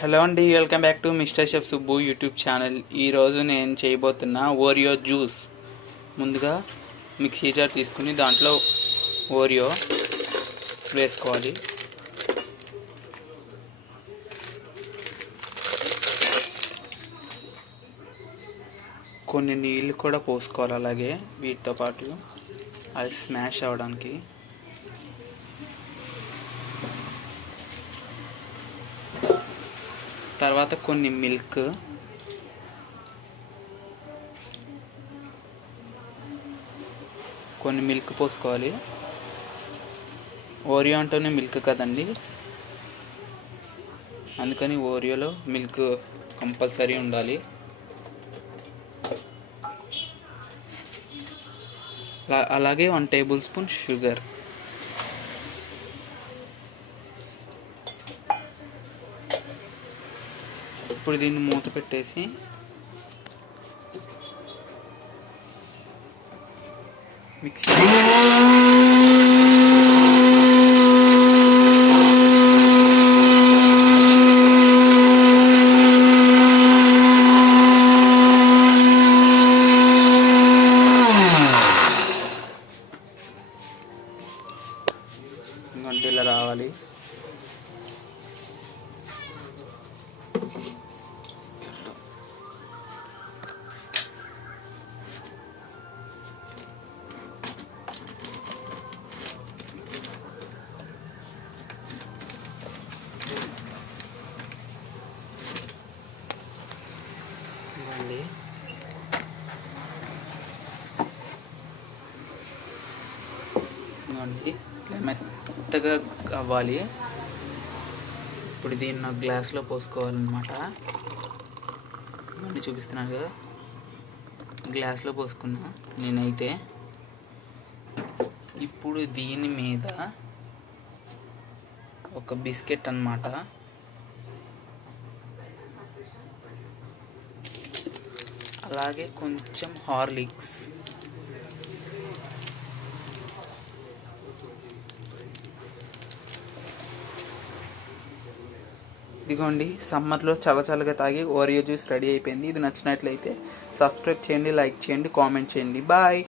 Hello అండి, welcome back to mister chef Subbu YouTube channel. ఈరోజు నేను చేయబోతున్న ఓరియో జ్యూస్. ముందుగా మిక్సీ జార్ తీసుకుని దాంట్లో ఓరియో వేసుకోవాలి. కొన్ని నీళ్ళు కూడా పోసుకోవాలి, అలాగే వీటితో పాటు అది స్మాష్ అవ్వడానికి. తర్వాత కొన్ని మిల్క్ పోసుకోవాలి. ఓరియో అంటేనే మిల్క్ కదండి, అందుకని ఓరియోలో మిల్క్ కంపల్సరీ ఉండాలి. అలాగే 1 టేబుల్ స్పూన్ షుగర్. ఇప్పుడు దీన్ని మూత పెట్టేసి మిక్సీ ఇలా రావాలి. మెత్తగా అవ్వాలి. ఇప్పుడు దీన్ని గ్లాస్లో పోసుకోవాలన్నమాట. మళ్ళీ చూపిస్తున్నాను కదా, గ్లాస్లో పోసుకున్నా నేనైతే. ఇప్పుడు దీని మీద ఒక బిస్కెట్ అన్నమాట, అలాగే కొంచెం హార్లిక్స్, ఇదిగోండి. సమ్మర్లో చల్లగా తాగి ఓరియో జ్యూస్ రెడీ అయిపోయింది. ఇది నచ్చినట్లయితే సబ్స్క్రైబ్ చేయండి, లైక్ చేయండి, కామెంట్ చేయండి. బాయ్.